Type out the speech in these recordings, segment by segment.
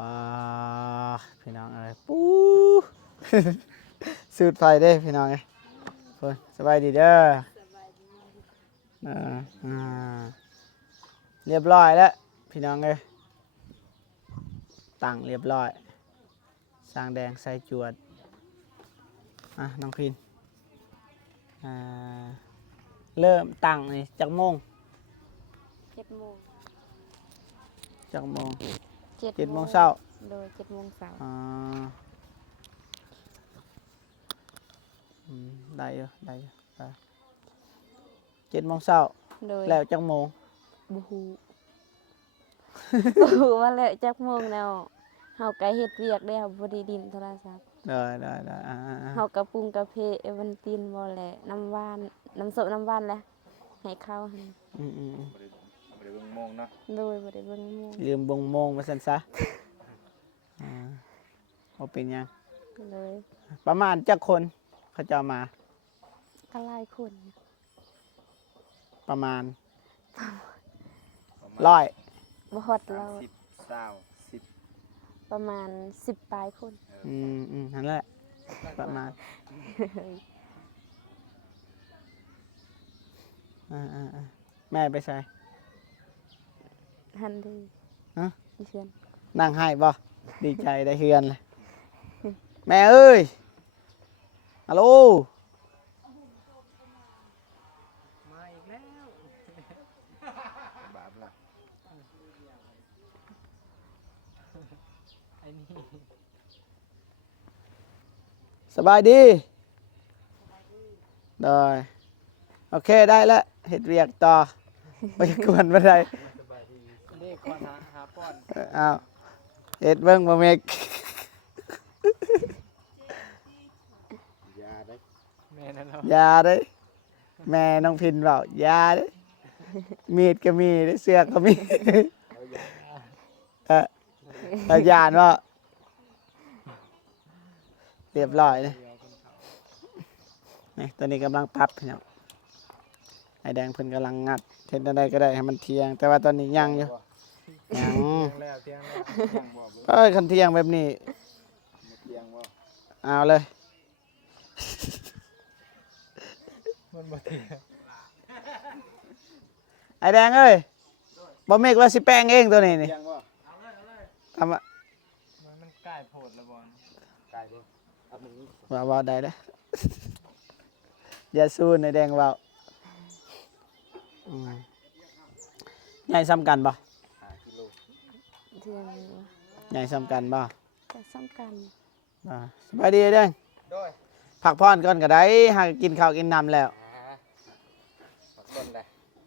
ป้าพี่น้องอะไรปู๊ สูดไฟเด้พี่น้องเอ้ยคนสบายดีเด้ออ่าเรียบร้อยแล้วพี่น้องเอ้ยตั้งเรียบร้อยสร้างแดงใส่จวดน้องพินเริ่มตั้งนี่จักโมง 7 โมง จักโมง 7 โมงเช้าโดย7 โมงเช้าได้อยู่ได้7 โมงเช้า โดย แล้วจักโมง บ่ฮู้ บ่ฮู้ว่าแล้วจักโมงแล้วเฮาก็เฮ็ดเวียกแล้วบ่ได้ดินโทรศัพท์ได้เฮาก็ปรุงกาแฟเอวันตินบ่แหละน้ำหวานน้ำส้มน้ำหวานแหละให้เข้าหั่นบ่ได้เบิ่งโมงเนาะโดยบ่ได้เบิ่งโมง ลืมบ่งโมงว่าซั่นซะบ่เป็นหยัง เลย ประมาณจักคนเขาจะเอามา ก็หลายคน ประมาณ ประมาณ 100 บ่ฮอดเรา 10 20 ประมาณ10ปลายคน นั่นแหละประมาณแม่ไปใส่ หันเดี ฮะ อีเชื่อน นั่งให้บ่ดีใจได้เฮือนเลยแม่เอ้ยฮัลโหลมาอีกแล้ว บาปละ ไอ้นี่สบายดีได้โอเคได้แล้วเฮ็ดเวียกต่อไปกวนบ่ได้ เลขคนหาป้อน อ้าวเฮ็ดเบิ่งบ่เมก ยาได้แม่นั่นเนาะ อยาเด้แม่น้องพินเว้าอยาเด้มีดก็มีเสื้อก็มีอาญานว่าเรียบร้อยเลยนี่ตอนนี้กำลังปรับพี่น้องไอ้แดงเพิ่นกำลังงัดเฮ็ดอะไรก็ได้ให้มันเที่ยงแต่ว่าตอนนี้ยังอยู่ยัง แล้วเที่ยงแล้วบ่เบิ่ง เอ้ยคันเที่ยงแบบนี้ เที่ยงบ่ เอาเลย มันบ่เที่ยง ไอ้แดงเอ้ยบ่เมกว่าสิแป้งเองตัวนี้นี่ เที่ยงบ่ ทำอะ มันใกล้โพดแล้วบ่ใกล้บ่เอามึงนี้ ว่าได้เด้อ อย่าสู้ไอ้แดงเว้าใหญ่ซ้ำกันบ่ 5 กิโล เทื่อน ใหญ่ซ้ำกันบ่ ก็สำคัญ สบายดีไอ้แดง โดย พักผ่อนก่อนก็ได้หากกินข้าวกินน้ำแล้ว ปักดนเลย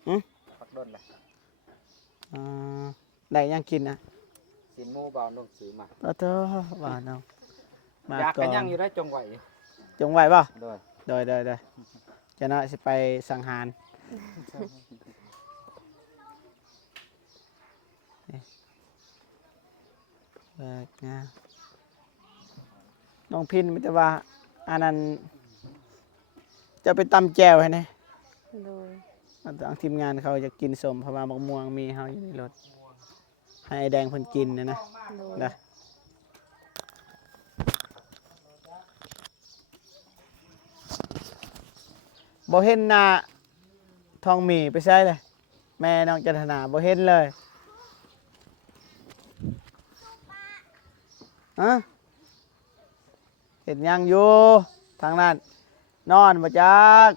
หืม ปักดนเลย ได้ยังกินนะ สินหมูเบานุ่มซื้อมา ก็เถอะว่าน้องมา อยาก ก่ กั อน น ยังอยู่ได้จงไหว จงไว้ป่ะ โดย โดยจะน่าสิไปสังหารเลิกนะน้องพินมิตรว่าอันนั้นจะไปตำแจวให้นะ โดย ทางทีมงานเขาจะกินสมเพราะว่ามะม่วงมีเขาอยู่ในรถให้ไอ้แดงเพิ่นกินนะ โดย นะบ่เห็นหน้าทองหมีไปใช่เลยแม่น้องจันทนาบ่เห็นเลยฮะเห็นยังอยู่ทางนั้นนอนบ่จัก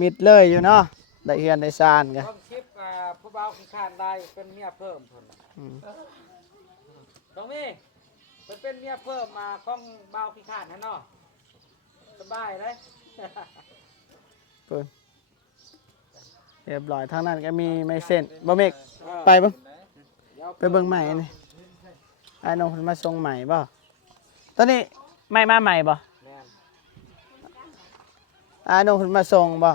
มิดเลยอยู่เนาะได้เฮือนได้ซานกัน ต้องคลิปผู้เบาขี้ข้านได้เป็นเมียเพิ่มพุ่นตรงนี้เป็นเมียเพิ่มมาของเบาขี้ข้านหั่นเนาะสบายเลย เพิ่นเรียบร้อยทางนั้นก็มีไม้เส้นบ่เมกไปเบิ่งไปเบิ่งใหม่นี่ไอ้น้องเพิ่นมาส่งใหม่บ่ตอนนี้ไม่มาใหม่บ่ แม่น ไอ้น้องเพิ่นมาส่งบ่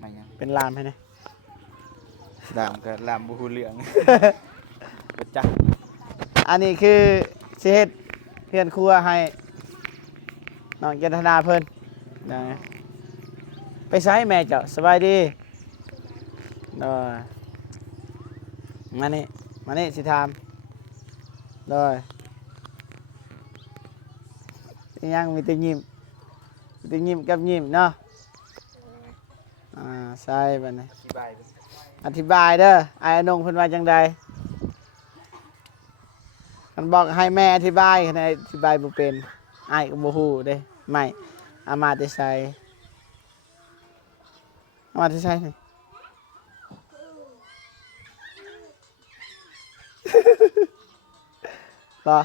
มายัง เป็นลามให้นะ ลามก็ลามบ่ฮู้เรื่องบ่จัก อันนี้คือสิเฮ็ดเฮือนครัวให้น้องจันทนาเพิ่นนะไปใช้แม่เจ้าสบายดี โดยมานี่มานี่สิถามโดยยังมีแต่ยิ้มมีแต่ยิ้มกับยิ้มเนาะใช่บัดนี้ อธิบายเบิ่ง อธิบายเด้อไอ้อนงเพิ่นว่าจังใดคันบอกให้แม่อธิบายคันอธิบายบ่เป็นอ้ายก็บ่ฮู้เด้ไม่อามาแต่ไสอามาแต่ไสนี่ บ่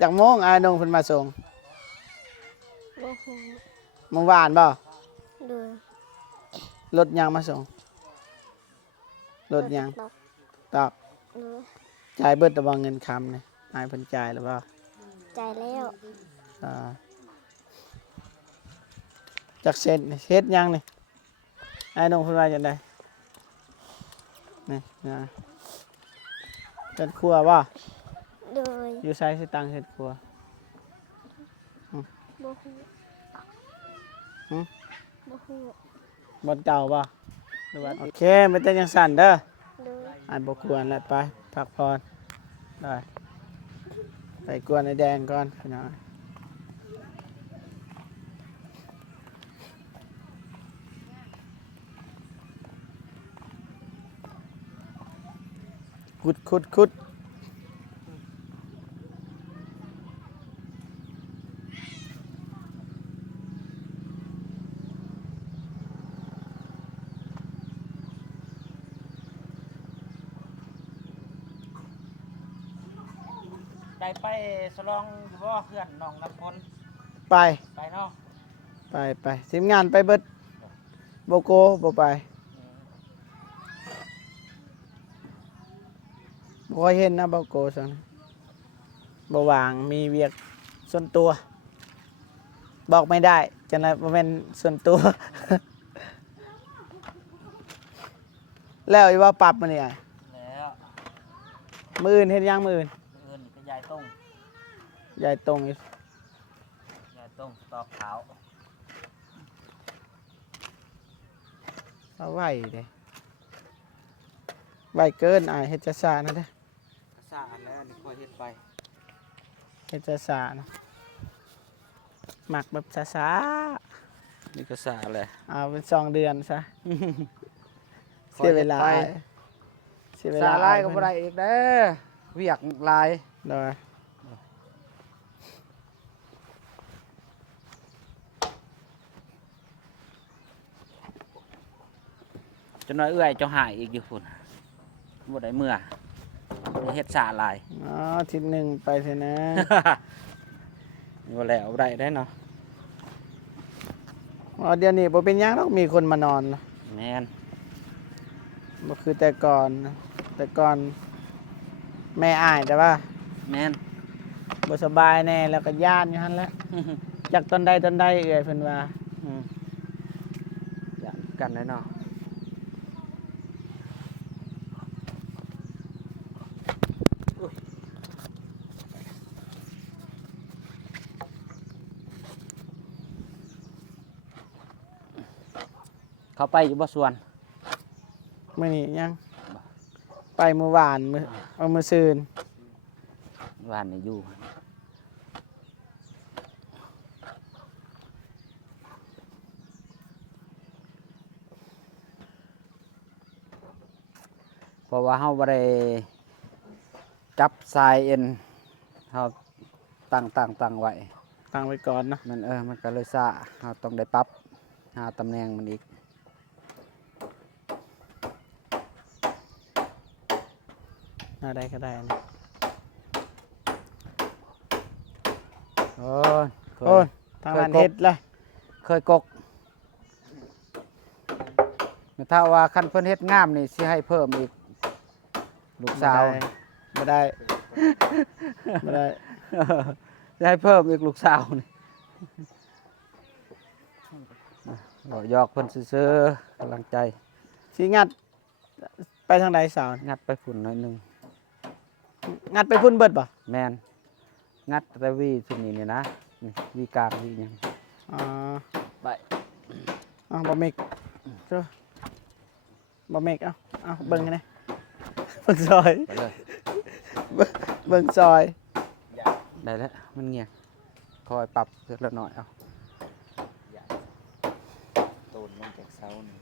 จากโมงไอ้อนงเพิ่นมาส่ง บ่ฮู้ เมื่อวานบ่ โดย รถยังมาส่งรถยัง ตอก ตอบ โดย จ่ายเบิดแต่ว่าเงินคำนี่อ้ายเพิ่นจ่ายหรือเปล่า จ่ายแล้ว อ่าจากเซ็ตยังนี่ไอ้น้องเพิ่นว่าจังไดนี่นะเฮ็ดครัวบ่ โดย อยู่ไสสิตังเฮ็ดครัว บ่ฮู้ หึ บ่ฮู้ บ่เก่าบ่หรือว่าโอเคมันเป็นจังซั่นเด้อ โดย อ่านบ่ควรแล้วไปพักผ่อนได้ไปกวนไอ้แดงก่อนพี่น้องขุดได้ไปสลองอยู่บ่เพื่อนน้องน้ำพล ไป ไปเนาะ ไปทีมงานไปเบิดโบโกบ่ไปบ่ค่อยเห็นนะโบโกซั่นบ่ว่างมีเวียกส่วนตัว บอกไม่ได้จังได๋บ่แม่นส่วนตัว แล้วอีว่าปรับมานี่อ้าย แล้ว มื้ออื่นเฮ็ดหยังมื้ออื่น เอิ้นก็ยายต้ง ยายตรงอีก ยายต้งสตอกขาว เอาไว้เด้ไว้เกินอ้ายเฮ็ดจะซ่านะเด้อ สะอาดแล้วนี่ค่อยเฮ็ดไป เฮ็ดจะซ่านะหมักแบบช้า นี่ก็สะอาดเลย ๆเอาเป็น2 เดือนซะ เสียเวลาเสียเว สะ ลา ลายก็บ่ได้อีกเด้อเวียกหลาย โดย จนน้อยเอื้อยเจ้าหายอีกอยู่พุ่นบ่ได้เมื่อเฮ็ดสะหลาย อ๋ออาทิตย์หนึ่งไปเถอะนะ บ่แล้วบ่ได้ได้เนาะ อ๋อเดี๋ยวนี้บ่เป็นหยังหรอกมีคนมานอนล่ะ แม่น บ่คือแต่ก่อนนะแต่ก่อนแม่อ้ายแต่ว่า แม่น บ่สบายแน่แล้วก็ย่านอยู่หั่นแหละจากตอนใดเอื้อยเพิ่นว่า อืมอย่ากันได้เนาะอุ๊ยเขาไปอยู่บ่สวน มื้อนี้ยังไปเมื่อวานมื้อซืน บ้านนี่อยู่เพราะว่าเฮาบ่ได้จับสายเอ็นเฮาตั้งไว้ ตั้งไว้ก่อนเนาะ มันก็เลยซ่าเราต้องได้ปรับหาตำแหน่งมันอีก หาได้ก็ได้นะ โอ้ยเค โอ้ ย ยทางนั้นเฮ็ดเลย เคยกกถ้าว่าคันเพิ่นเฮ็ดงามนี่สิให้เพิ่มอีก ลูกสาว บ่ได้บ่ได้ สิให้เพิ่มอีกลูกสาวนี่บอกหยอกเพิ่นซื่อๆกำลังใจ สิงัดไปทางใดสาว งัดไปฝุ่นหน่อยหนึง งัดไปพุ่นเบิดบ่ แม่นงัดแต่วีสุดนี้นี่นะนี่วีกลางวีหยัง อ๋อ ไป บ่มิกเจ้า บ่เมกเอาเบิ่งกันนะเบิ่งซอย ไปเลย เบิ่งซอย ได้แล้วมันเงียบคอยปรับเล็กน้อยเอา ตูนลงจากเสานี่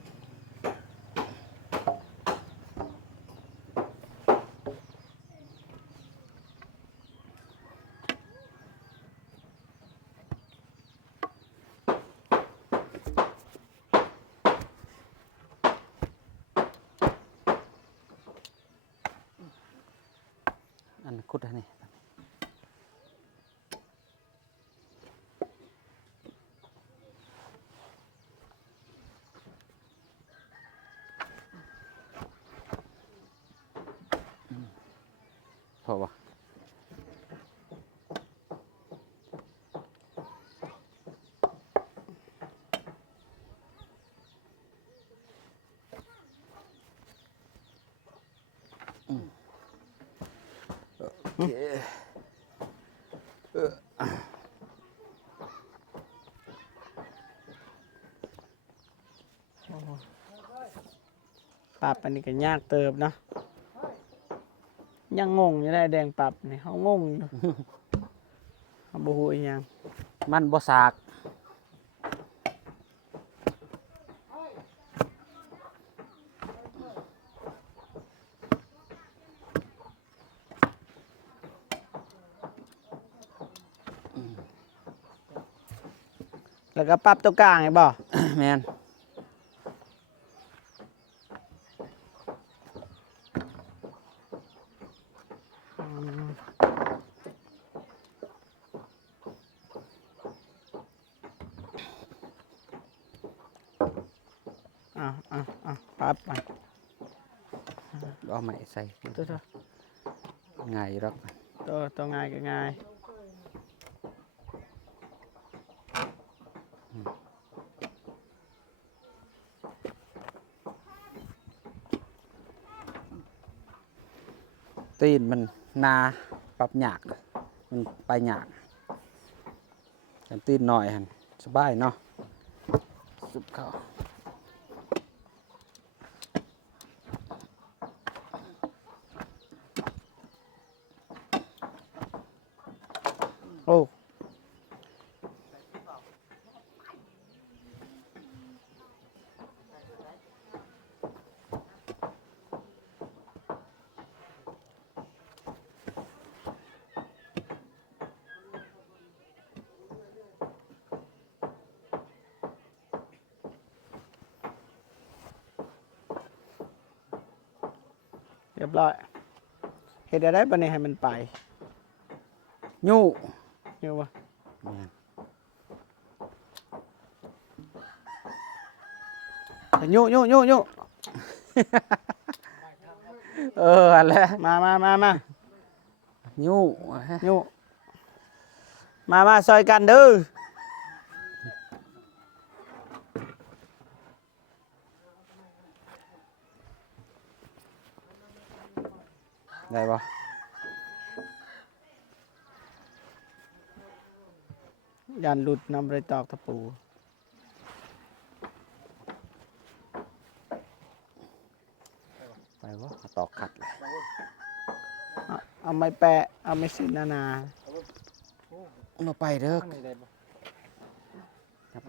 อันคุดอันนี้พอปะโอเค ปรับอันนี้ก็ยากเติบเนาะยังงงอยู่ได้แดงปรับนี่เฮางงอยู่ เฮาบ่ฮู้อีหยัง มันบ่สาก แล้วก็ปรับตัวกลางให้บ่ แมน ปรับไป เอาใหม่ใส่ ตัว ง่ายอยู่หรอก ตัวง่ายก็ง่าย ตีนมันนาปรับหยากมันไปหยากกันตีนหน่อยหันสบายเนาะสุบเข้า โอ้เรียบร้อยเฮ็ดได้บัดนี้ให้มันไป ยู่ อยู่บ่ แม่น ยู่ อันแหละ มา ยู่ ยู่มาซอยกันเด้อ ได้ปะ ยันหลุดนำไปตอกตะปู ไปวะตอกขัดเลย เอาไม้แปะเอาไม้สินนา มาไปเด้อ ข้างในได้บ่ ครับ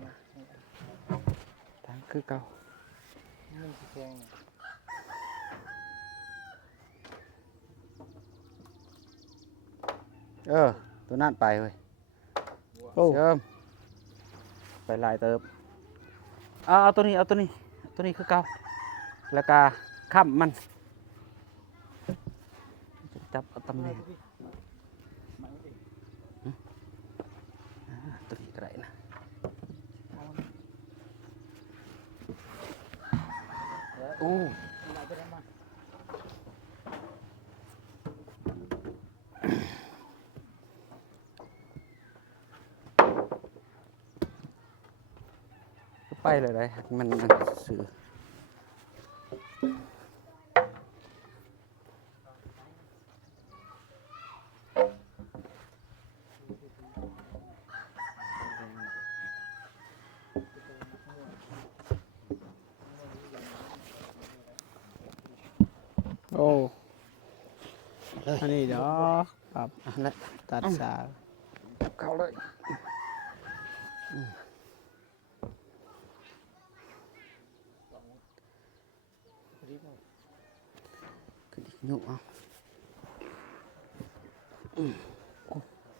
ทางคือเก่า มันสิแพง ตัวนั่นไปเว้ย โอ้ เชิมไปลายเติบเอาตัวนี้ตัวนี้คือเก่าแล้วก็ข้ามมันจับเอาตำแหน่งตัวนี้ก็ได้นะโอ้ ไปเลยได้มันสื่อ อ้อันนี้ดอกปรับ อ่ะและ ตัดสาก เข้าเลยขึ้นอีกยุเอา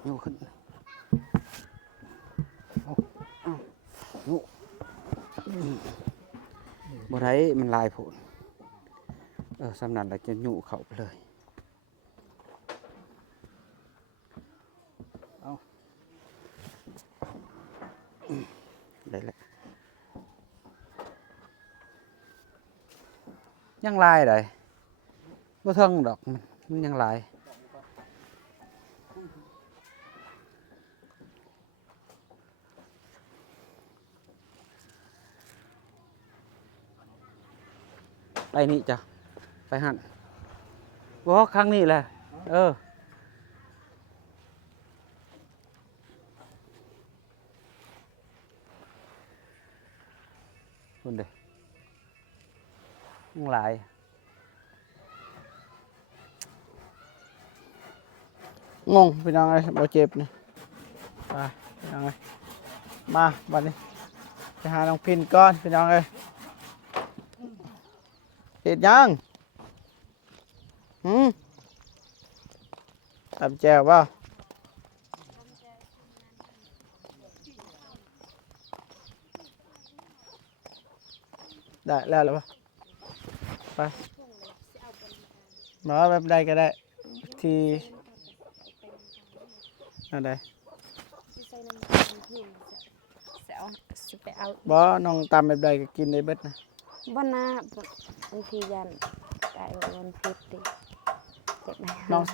ยุขึ้นเอายุบ่ได้มันลายโผลสำนักเราจะยุเข้าไปเลยเอาได้แล้วยังลายได้บ่เทิงดอกมันยังลายไปนี่จ้ะไปหันบ่ครั้งนี้แหละคุณเด้ยังหลาย งงพี่น้องเอ้ยบ่เจ็บนี่ไปพี่น้องเอ้ยมาบัดนี้ไปหาน้องพินก่อนพี่น้องเอ้ยเฮ็ดหยังตำแจ่วบ่ได้แล้วหรือเปล่าไปมาแบบใดก็ได้ที่อะไร สิไปเอา บ่น้องตำแบบใดก็กินได้เบิดนะ บ่นะบางทียันไก่มันพิษดิเจ็บไหม น้อง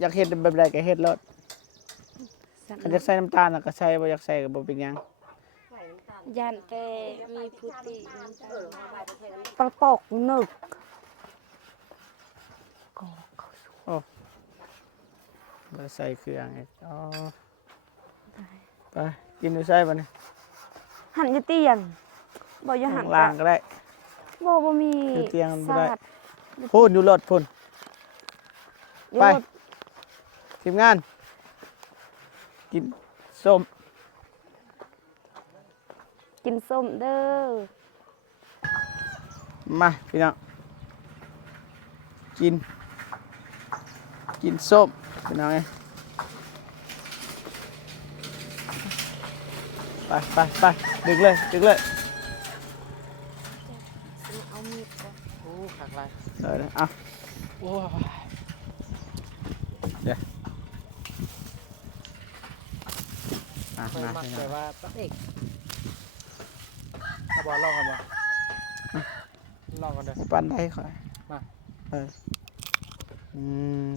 อยากเฮ็ดแบบใดก็เฮ็ดรส สั่น คันอยากใส่น้ำตาลน่ะก็ใส่บ่อยากใส่ก็บ่เป็นหยัง ยันแต่มีพุติประปอกนึก บ่ใส่เครื่องอีกอ๋อไปกินดูใส่บ่นี่ หันอยู่เตียงบ่อยู่หัน ล่างก็ได้ บ่มี อยู่เตียงมันบ่ได้ ศาสตร์ พูดอยู่รถพุ่น อยู่ ไป รถ ทีมงาน กินส้ม กินส้มเด้อ มาพี่น้องกินส้มพี่น้องเอ้ยไปดึกเลย เอามีดก่อน โอ้ขักลาย เอา โอ้ มา เคยมัก พี่น้ แต่ อง ว่าตักเอกเอาบอลลองกันบ่ลองกันเด้อ ปั้นได้ค่อย มา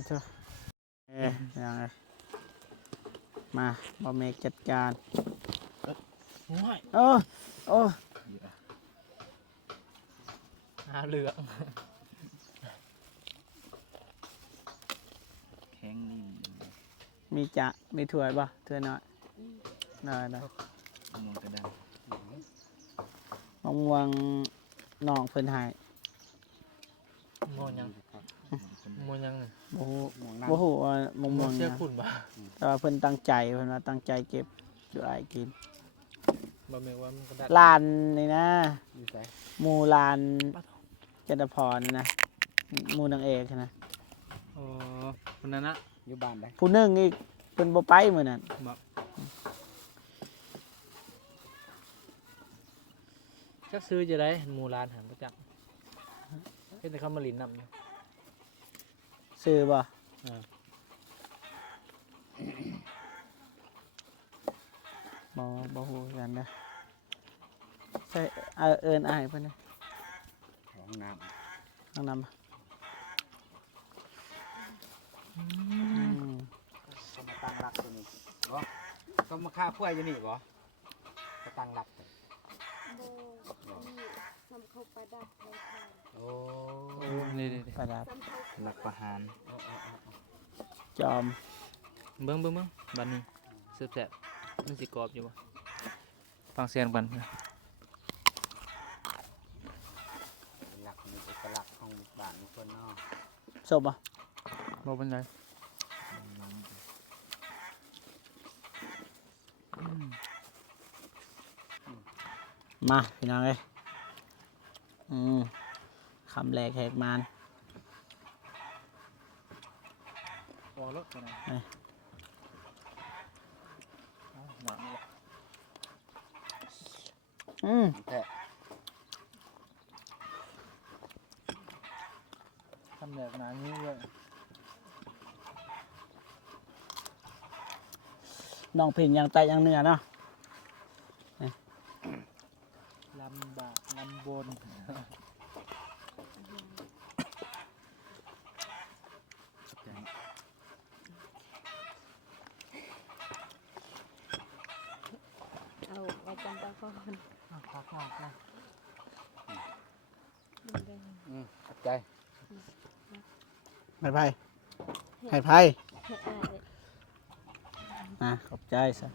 เจ้ายังไงมาบ่เมกจัดการ ง่าย โอ้ หาเหลือง แข็งนี่ มีถ้วยป่ะถ้วยน้อยได้ มองกระดาน มะม่วงน้องเพิ่นให้ โมยังโมยังน่ะ บ่ฮู้ว่ามะม่วง เสื้อ หยัง ขุ่นบ่ แต่ว่าเพิ่นตั้งใจเพิ่นว่าตั้งใจเก็บอยู่อ้ายกิน บ่แม่นว่ามันกระดาษ ลานนี่นะ อยู่ไส หมู่ลานจันทพรนะหมู่นางเอกนะ อ๋อคนนั้นนะอยู่บ้านได้ ผู้หนึงอีกเพิ่นบ่ไปมื้อนั้น จักซื้อจะได้หมู่ร้านหันบ่จักเป็นแต่คำมาลินนำอยู่ ซื้อบ่ อ่า บ่ฮู้กันนะใช่เอิ้นอ้ายเพิ่นนะ ของน้ำ น้องนำ ก็มาตั้งรับตัวนี้บ่ก็มาฆ่าพวกอยู่นี่บ่ก็ตั้งรับ ซ้ำเข้าประดับเลยค่ะ โอ้นี่ ประดับ หลักประหาร จอม เบิ่งบัดนี้แซ่บๆมันสิกรอบอยู่บ่ฟังเสียงบัน หลักมีเอกลักษณ์ของบ้านคนเนาะ สบอ่ะ บ่เป็นไร มาพี่น้องเอ้ยคำแรกแหกมาน พอแล้วกันนะ เอ้ย หนักเลย แท้ ทำแบบนั้นนี้เลย น้องพินยังไตยังเนื้อเนาะ ลำบากลำบน เอาไว้จำตาก่อน ขอขอบคุณ ขอบใจให้ไพ่ เฮ็ดอายเลย ขอบใจซะ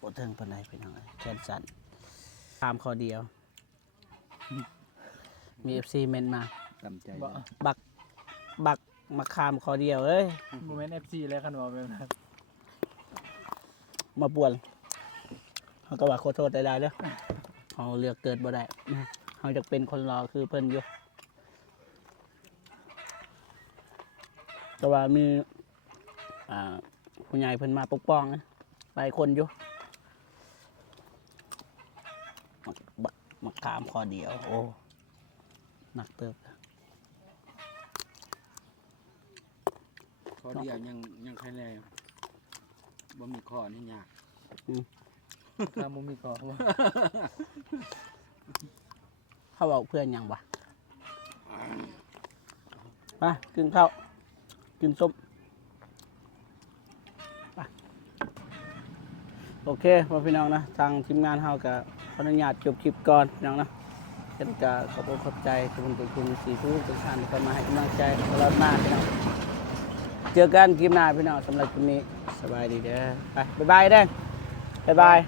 ปวดเทิงปานใดพี่น้องเอ้ยแขนสั่นตามข้อเดียว มี FC เมนมา ตำใจ บักมาคามข้อเดียวเอ้ย โมเมนต์ FC เลยขนมแบบนั้น มาป่วนเขาก็ว่าขอโทษได้ๆเด้อเขาเลือกเกิดบ่ได้เขาจะเป็นคนรอคือเพิ่นอยู่แต่ว่ามีผู้ใหญ่เพิ่นมาปกป้องนะหลายคนอยู่มาขามข้อเดียว โอ้หนักเติบ ข้อเดียวยังใครแรงบ่มีข้อนี่ยาก ถ้ามุมมีก่อนว่า เขาบอกเพื่อนยังวะไปกินข้าวกินส้มไปโอเคพ่อพี่น้องนะทางทีมงานเฮากับขออนุญาตจบคลิปก่อนพี่น้องนะเช่นกับขอบคุณขอบใจทุกคนทุกคนสีทุกท่านที่เข้ามาให้กำลังใจตลอดมาพี่น้องเจอกันคลิปหน้าพี่น้องสำหรับคลิปนี้สบายดีเด้อไปบ๊ายบายเด้อบ๊ายบาย